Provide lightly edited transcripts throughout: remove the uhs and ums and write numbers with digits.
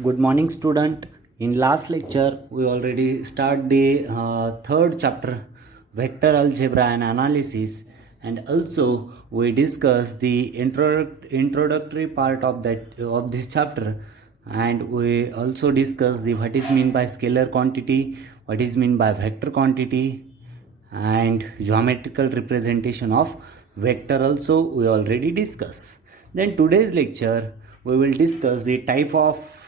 Good morning, student. In last lecture, we already start the third chapter, vector algebra and analysis, and also we discuss the introductory part of this chapter, and we also discuss the what is mean by scalar quantity, what is mean by vector quantity, and geometrical representation of vector. Also, we already discuss. Then today's lecture, we will discuss the type of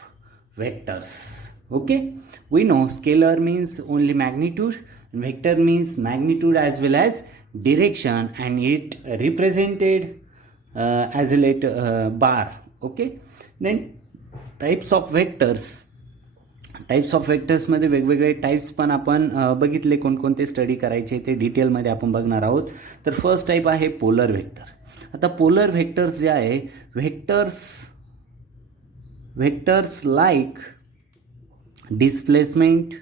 vectors. Okay, we know scalar means only magnitude and vector means magnitude as well as direction, and it represented as a letter bar. Okay, then types of वेक्टर्समध्ये वेगवेगळे types पण आपण बघितले, कोणकोणते स्टडी करायचे ते डिटेलमध्ये आपण बघणार आहोत. तर फर्स्ट टाईप आहे पोलर व्हेक्टर. आता पोलर व्हेक्टर्स जे आहे, vectors like displacement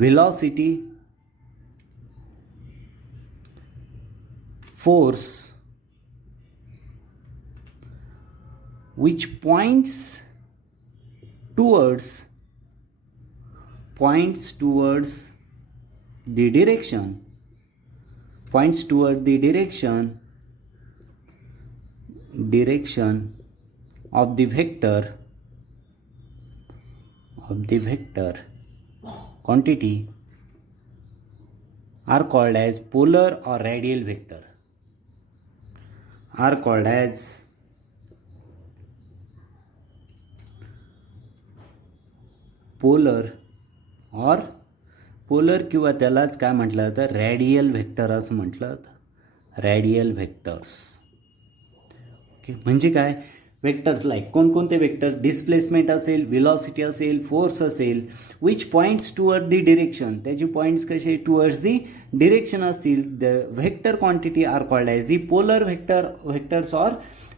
velocity, force, which points towards the direction of the vector quantity are called as polar or radial vector. Polar किंवा त्यालाच काय म्हटलं जातं, रॅडियल व्हेक्टर असं म्हटलं जातं. Radial vectors. ओके, म्हणजे काय, वेक्टर्स लाईक कोणकोणते वेक्टर, डिस्प्लेसमेंट असेल, व्हेलॉसिटी असेल, फोर्स असेल, which points toward the direction, त्याची पॉईंट्स कसे टुवर्ड्स दी डिरेक्शन असतील, the vector quantity are called as the polar vectors or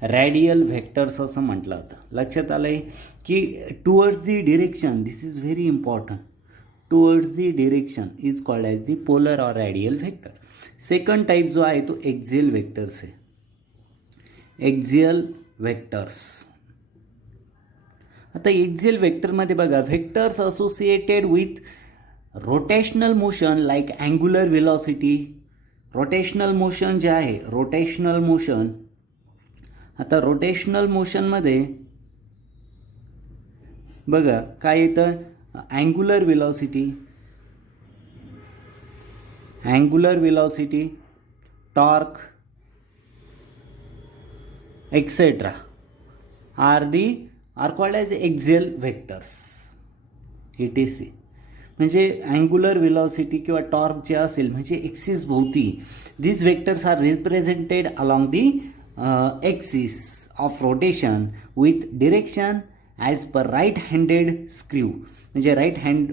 radial vectors असं म्हटलं जातं. लक्षात आलं आहे की towards the direction, this is very important, towards the direction is called as the polar or radial vector. Second type जो आहे तो एक्झियल व्हेक्टर्स आहे. Axial vectors. आता एक्झियल व्हेक्टरमध्ये बघा, vectors associated with rotational motion like angular velocity. Rotational motion जे आहे, rotational motion, आता रोटेशनल मोशनमध्ये बघा काय येतं, angular velocity, torque etc. are called as axial vectors. ETC म्हणजे अँग्युलर व्हेलॉसिटी किंवा टॉर्क जे असेल म्हणजे एक्सिस भोवती, these vectors are represented along the axis of rotation with direction as per right handed screw. म्हणजे राईट हँड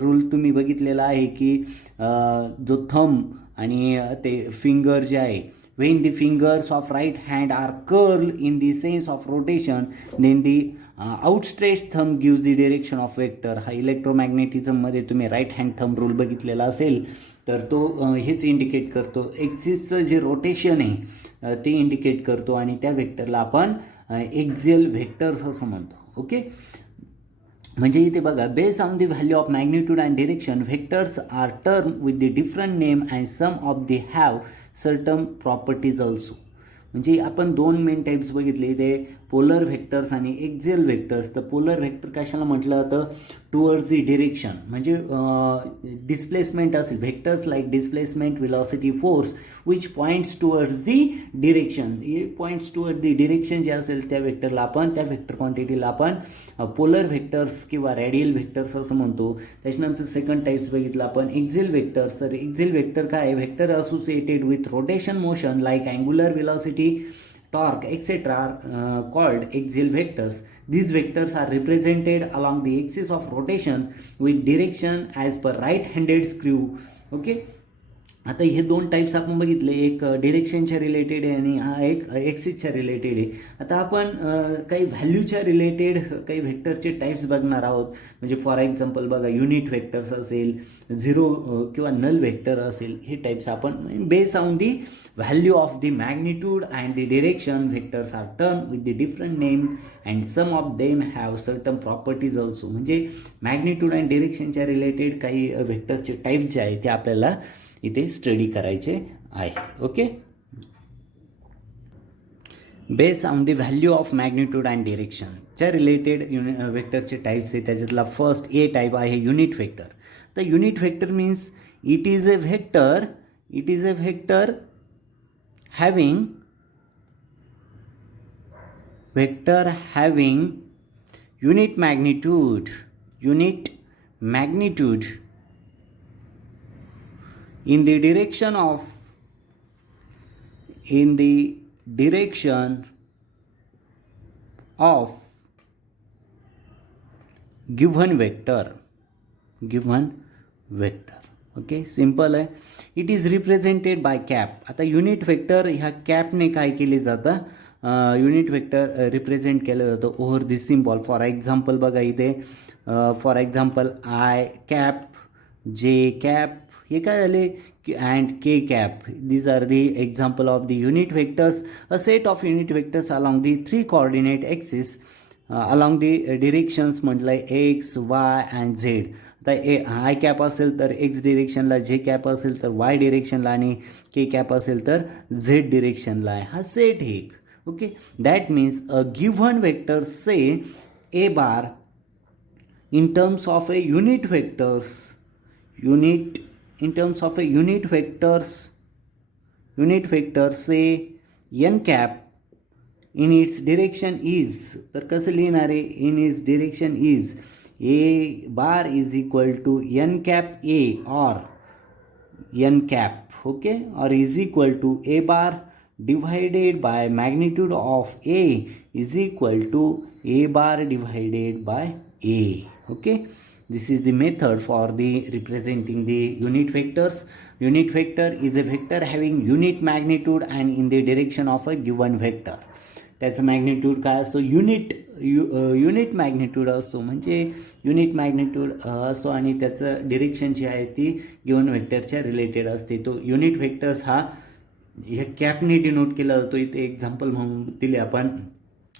रूल तुम्ही बघितलेला आहे की जो थंब आणि ते फिंगर जे आहे, when the fingers of right hand are curled in the sense of rotation, then the outstretched thumb gives the direction of vector. हा इलेक्ट्रोमॅग्नेटिझममध्ये तुम्ही राईट हँड थंब रूल बघितलेला असेल तर तो हेच इंडिकेट करतो, एक्सिसचं जे रोटेशन आहे ते इंडिकेट करतो, आणि त्या व्हेक्टरला आपण एक्झियल व्हेक्टर्स असं म्हणतो. ओके, म्हणजे इथे बघा, based on the value of magnitude and direction vectors are term with the different name and some of the have certain properties also. म्हणजे आपण दोन मेन टाईप्स बघितले इथे, पोलर व्हेक्टर्स आणि एक्झियल व्हेक्टर्स. तर पोलर व्हेक्टर कशाला म्हटलं जातं, टुवर्ड्स दी डिरेक्शन, म्हणजे डिस्प्लेसमेंट असेल, vectors like displacement, velocity, force which points towards the direction. हे पॉईंट्स टुवर्ड दी डिरेक्शन जे असेल त्या व्हेक्टरला आपण, त्या व्हेक्टर क्वांटिटीला आपण पोलर व्हेक्टर्स किंवा रॅडियल व्हेक्टर्स असं म्हणतो. त्याच्यानंतर सेकंड टाईप्स बघितलं आपण एक्झियल व्हेक्टर्स. तर एक्झियल व्हेक्टर काय आहे, vector associated with rotation motion like angular velocity, torque etc. are called axial vectors. These vectors are represented along the axis of rotation with direction as per right-handed screw. Okay, आता हे दोन टाईप्स आपण बघितले, एक डिरेक्शनच्या रिलेटेड आहे आणि हा एक एक्सिसच्या रिलेटेड आहे. आता आपण काही व्हॅल्यूच्या रिलेटेड काही व्हेक्टरचे टाईप्स बघणार आहोत. म्हणजे फॉर एक्झाम्पल बघा, युनिट व्हेक्टर्स असेल, झिरो किंवा नल व्हेक्टर असेल, हे टाईप्स आपण base on the value of the magnitude and the direction vectors are termed with the different name and some of them have certain properties also. म्हणजे magnitude and डिरेक्शनच्या रिलेटेड काही व्हेक्टरचे टाईप्स जे आहेत ते आपल्याला इथे स्टडी करायचे आहे. Okay, based on the value of magnitude and डिरेक्शनच्या रिलेटेड व्हेक्टरचे टाईप्स आहे. त्याच्यातला फर्स्ट ए टाईप आहे युनिट व्हेक्टर. तर unit vector means it is a vector having unit magnitude in the direction of given vector. Okay, simple आहे. It is represented by cap. आता unit vector ह्या कॅपने काय केले जातं, युनिट व्हेक्टर रिप्रेझेंट केलं जातं over this symbol. For example बघा इथे, for example I cap, J cap, हे काय झाले, and K cap. These are the example of the unit vectors. A set of unit vectors along the 3 coordinate axis along the directions म्हटलं आहे एक्स, वाय and Z. आता i cap असेल तर एक्स डिरेक्शनला, जे कॅप असेल तर वाय डिरेक्शनला आणि के कॅप असेल तर झेड डिरेक्शनला आहे. हा सेट आहे एक. Okay, that means a given vector say A bar in terms of a unit vectors, unit vector say N cap in its direction is. तर कसं लिहिणार आहे, in its direction is A bar is equal to n cap A or n cap, okay, or is equal to A bar divided by magnitude of A is equal to A bar divided by A. Okay, this is the method for the representing the unit vectors. Unit vector is a vector having unit magnitude and in the direction of a given vector. त्याचं मॅग्निट्यूड काय असतो, unit magnitude असतो. म्हणजे unit magnitude असतो आणि त्याचं डिरेक्शन जी आहे ती गिव्हन व्हेक्टरच्या रिलेटेड असते. तो युनिट व्हेक्टर्स हा ह्या कॅपने डिनोट केला जातो. इथे एक्झाम्पल म्हणून दिले आपण,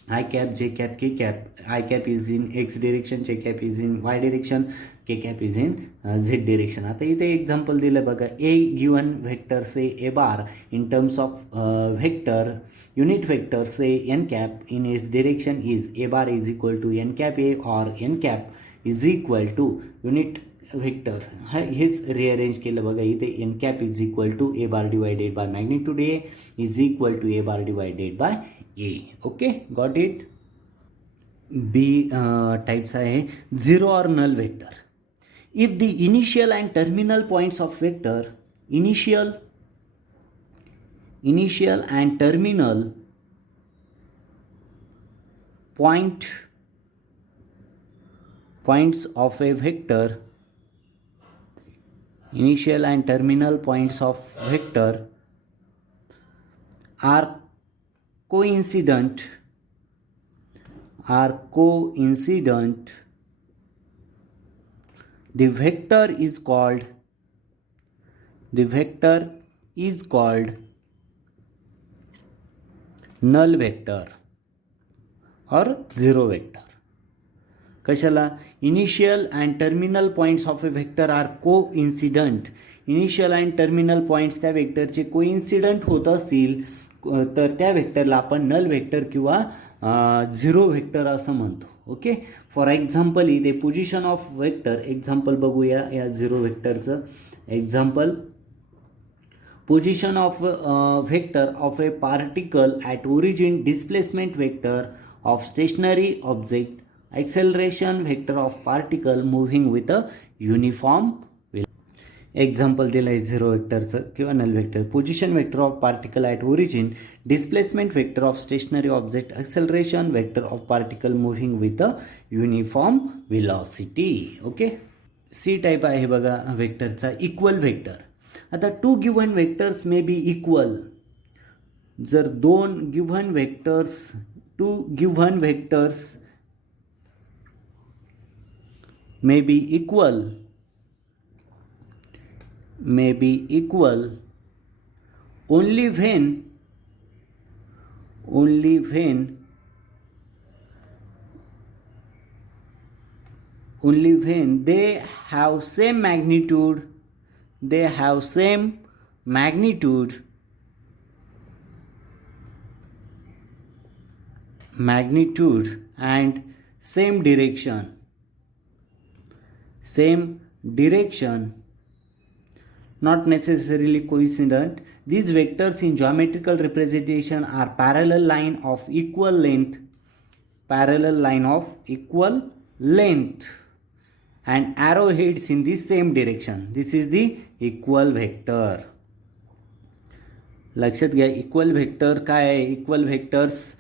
I cap, J cap, K cap. I cap is in X direction, J cap is in Y direction, K cap is in Z direction. आता इथे एक्झाम्पल दिलं बघा, a given vector say A bar in terms of vector unit vector say n cap in its direction is a bar is equal to n cap a or n cap is equal to unit vector. हेच रिअरेंज केलं बघा इथे, n cap is equal to a bar divided by magnitude a is equal to a bar divided by a. Okay, got it. B types आहे zero or null vector. If the initial and terminal points of vector, initial and terminal points of a vector, initial and terminal points of vector are coincident, the vector is called null vector or zero vector. कशाला, initial and terminal points of a vector are coincident. Initial and terminal points त्या व्हेक्टरचे coincident होत असतील तर त्या व्हेक्टरला आपण null vector किंवा झिरो व्हेक्टर असं म्हणतो. ओके, फॉर एक्झाम्पल इथे पोझिशन ऑफ व्हेक्टर, एक्झाम्पल बघूया या झिरो व्हेक्टरचं. Example, position of vector of a particle at origin, displacement vector of stationary object, acceleration vector of particle moving with a uniform velocity. Example दिलं आहे zero व्हेक्टरचं किंवा null vector. Position vector of particle at origin, displacement vector of stationary object, acceleration vector of particle moving with a uniform velocity. Okay, C type आहे बघा व्हेक्टरचा, equal vector. आता two given vectors may be equal. जर दोन given vectors, two given vectors may be equal only when they have same magnitude, and same direction, not necessarily coincident. These vectors in geometrical representation are parallel line of equal length and arrowheads in the same direction. This is the equal vector. लक्षात घ्या, equal vector काय आहे? Equal vectors,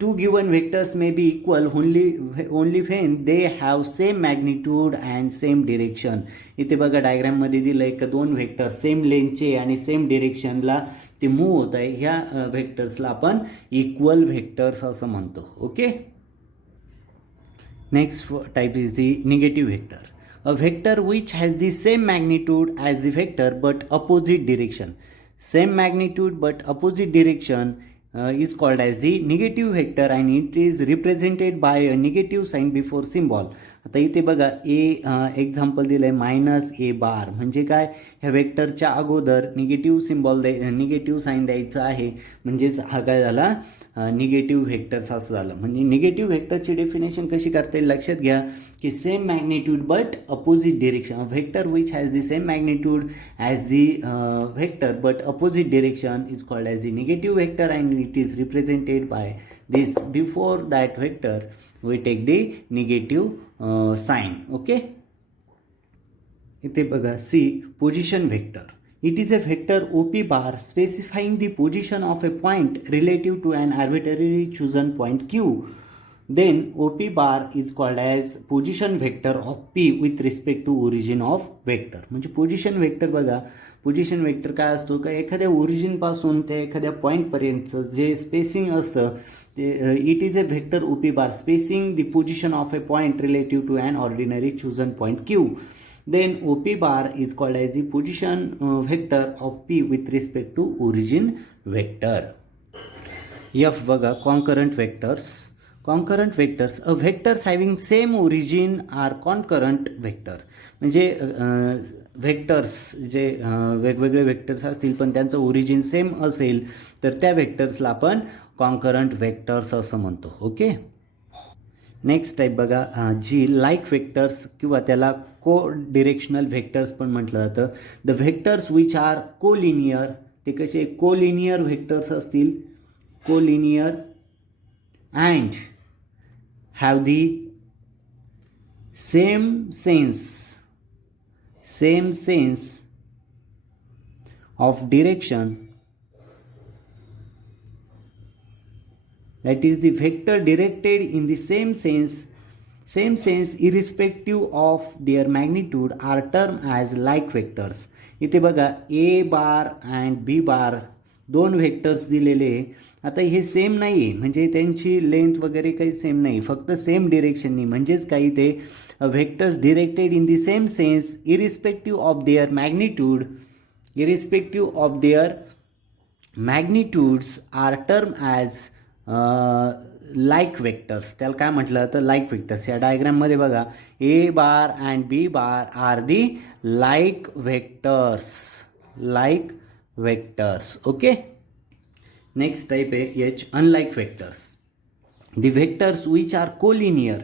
two given vectors may be equal only when they have same magnitude and same direction. इथे बघा डायग्राममध्ये दिलं आहे का दोन व्हेक्टर सेम लेंथचे आणि सेम डिरेक्शनला ते मूव्ह होत आहे, ह्या व्हेक्टर्सला आपण इक्वल व्हेक्टर्स असं म्हणतो. Okay. Next type is the negative vector. A vector which has the same magnitude as the vector but opposite direction. Same magnitude but opposite direction is called as the negative vector and it is represented by a negative sign before symbol. आता इथे बघा एक्झाम्पल दिलं आहे -a बार. म्हणजे काय? ह्या वेक्टरच्या अगोदर निगेटिव्ह साईन द्यायचं आहे, म्हणजेच हा काय झाला? निगेटिव्ह व्हेक्टर्स असं झालं. म्हणजे निगेटिव्ह व्हेक्टरची डेफिनेशन कशी करता येईल? लक्षात घ्या की same magnitude but opposite direction. Vector which has the same magnitude as the vector but opposite direction is called as the negative vector and it is represented by this. Before that vector we take the negative sign. Okay. इथे बघा see position vector. It is a vector OP bar specifying the position of a point relative to an arbitrarily chosen point Q. Then OP bar is called as position vector of P with respect to origin of vector. म्हणजे position vector बघा, position vector काय असतो का एखाद्या ओरिजिनपासून ते एखाद्या पॉईंटपर्यंतचं जे स्पेसिंग असतं ते it is a vector OP bar spacing the position of a point relative to an ordinary chosen point Q. Then OP bar is called as the position vector of P with respect to origin vector. F बघा concurrent vectors. Concurrent vectors, a vectors having same origin are concurrent vector. म्हणजे व्हेक्टर्स जे वेगवेगळे व्हेक्टर्स असतील पण त्यांचं origin same असेल तर त्या व्हेक्टर्सला आपण कॉन्करंट व्हेक्टर्स असं म्हणतो. ओके. नेक्स्ट टाईप बघा जी लाईक व्हेक्टर्स किंवा त्याला को डिरेक्शनल व्हेक्टर्स पण म्हटलं जातं. The vectors which are collinear. ते कसे? कोलिनियर व्हेक्टर्स असतील, collinear and have the same sense of direction. That is, the vector directed in the same sense irrespective of their magnitude are termed as like vectors. इथे बघा A bar and B बार दोन व्हेक्टर्स दिलेले. आता हे सेम नाही आहे, म्हणजे त्यांची लेंथ वगैरे काही सेम नाही, फक्त सेम डिरेक्शननी. म्हणजेच काही ते vectors directed in the same sense irrespective of their magnitudes are term as like vectors. त्याला काय म्हटलं जातं? Like vectors. या डायग्राममध्ये बघा A bar and B bar are the like vectors. Okay. Next type आहे H unlike vectors. The vectors which are collinear.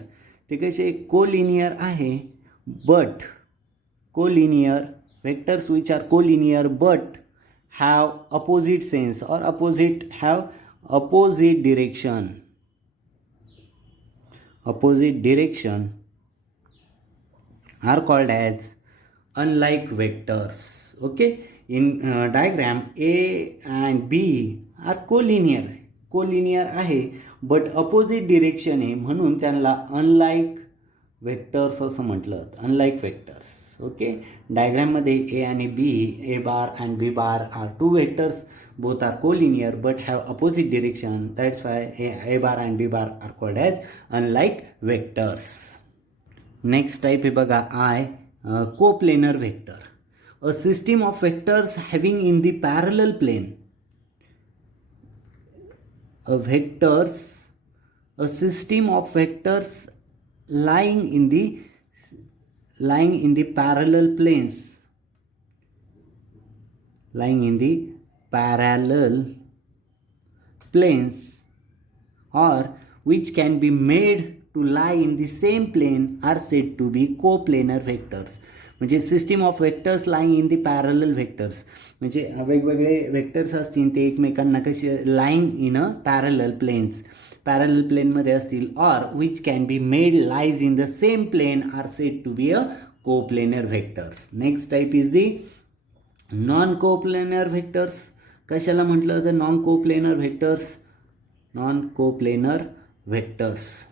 ते कसे? कोलिनियर आहे but vectors which are collinear but have opposite sense or have opposite direction are called as unlike vectors. Okay. In diagram A and B are collinear आहे but opposite direction आहे म्हणून त्यांना unlike vectors असं म्हटलं जातं. Unlike vectors. Okay. डायग्राममध्ये A आणि B, A bar and B bar are two vectors, both are collinear but have opposite direction. That's why A bar and B bar are called as unlike vectors. Next type आहे बघा coplanar vector. A system of vectors having in the parallel plane a system of vectors lying in the parallel planes, lying in the parallel planes, or which can be made to lie in the same plane are said to be coplanar vectors. म्हणजे system of vectors lying in the parallel vectors, म्हणजे वेगवेगळे वेक्टर्स असतील ते एकमेकांना कसे लाईंग इन अ parallel प्लेनमध्ये असतील, or which can be made lies in the same plane are said to be a coplanar vectors. Next type is the non coplanar vectors. कशाला म्हटलं तर non coplanar vectors.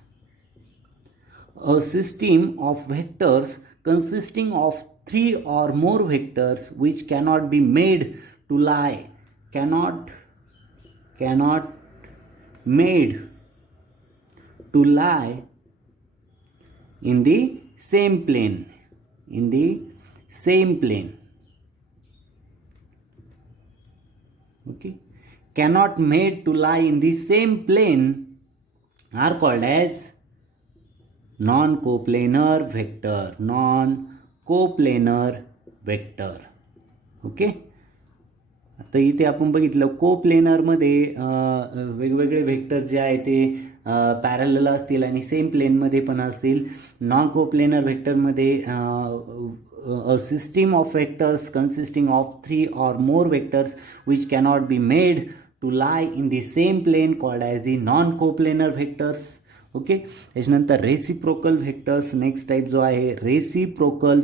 A system of vectors consisting of 3 or more vectors which cannot be made to lie made to lie in the same plane, okay, cannot made to lie in the same plane are called as non-coplanar vector. Okay. आता इथे आपण बघितलं कोप्लेनरमध्ये वेगवेगळे व्हेक्टर जे आहे ते पॅरलल असतील आणि सेम प्लेनमध्ये पण असतील. नॉन कोप्लेनर व्हेक्टरमध्ये a system of vectors consisting of 3 or more vectors which cannot be made to lie in the same plane called as the non-coplanar vectors. Okay. त्याच्यानंतर रेसिप्रोकल व्हेक्टर्स. नेक्स्ट टाईप जो आहे reciprocal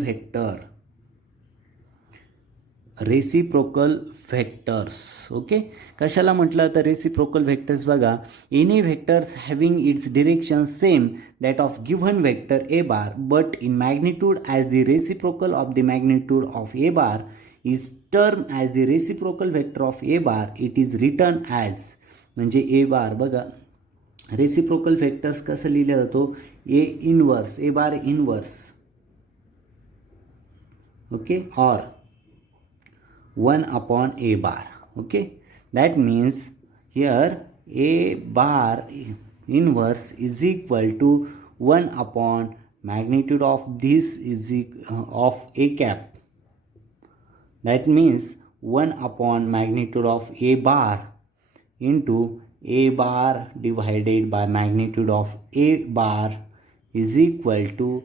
vectors. Okay. कशाला म्हटलं तर reciprocal vectors बघा, any vectors having its direction same that of given vector A bar but in magnitude as the reciprocal of the magnitude of A bar is term as the reciprocal vector of A bar. It is return as, म्हणजे ए बार बघा reciprocal vectors कसं लिहिलं जातो, ए बार inverse, okay, और 1 upon a bar. Okay, that means here a bar inverse is equal to 1 upon magnitude of this is of a cap. That means 1 upon magnitude of a bar into a bar divided by magnitude of a bar is equal to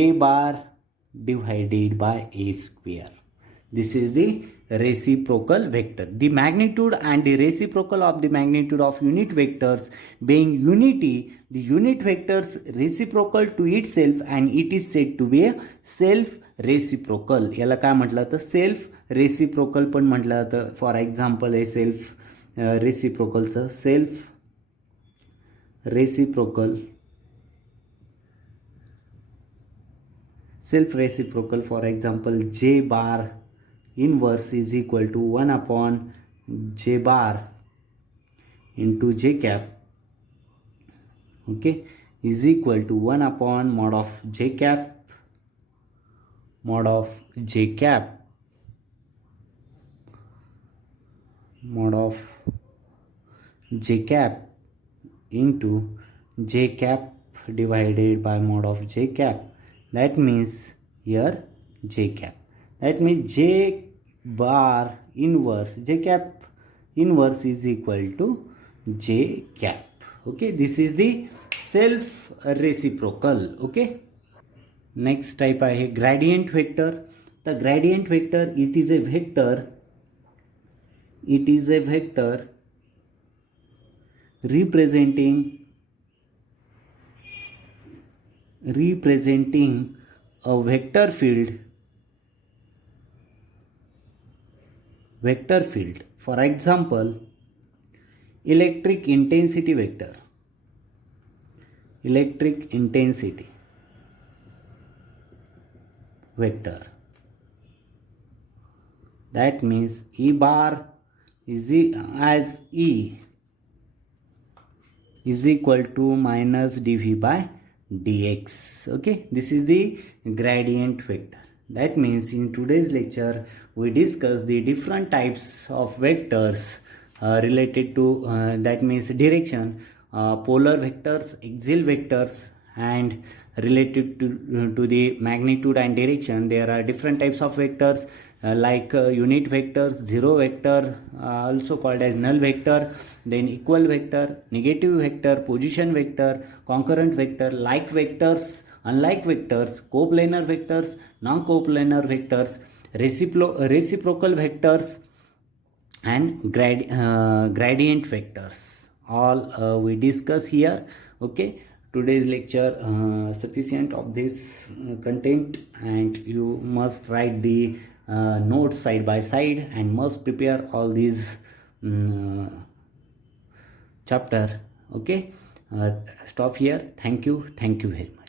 a bar divided by a square. This is the reciprocal vector. The magnitude and the reciprocal of the magnitude of unit vectors being unity, the unit vectors reciprocal to itself and it is said to be a self reciprocal. याला काय म्हटलं तर self reciprocal पण म्हटलं जातं. For example हे self रेसिप्रोकलचं self reciprocal for example J bar inverse is equal to 1 upon j bar into j cap, okay, is equal to 1 upon mod of j cap into j cap divided by mod of j cap. That means here j cap. That means j cap inverse is equal to j cap. Okay, this is the self reciprocal. Okay, next type आहे gradient vector. The gradient vector, it is a vector representing a vector field. For example, electric intensity vector. That means E bar is equal to minus dv by dx. Okay, this is the gradient vector. That means in today's lecture we discuss the different types of vectors related to that means direction, polar vectors, axial vectors, and related to the magnitude and direction. There are different types of vectors like unit vectors, zero vector, also called as null vector, then equal vector, negative vector, position vector, concurrent vector, like vectors, unlike vectors, coplanar vectors, non-coplanar vectors, reciprocal vectors, and gradient vectors. All we discuss here. Okay, today's lecture sufficient of this content, and you must write the notes side by side and must prepare all these chapter. Okay, stop here. Thank you very much.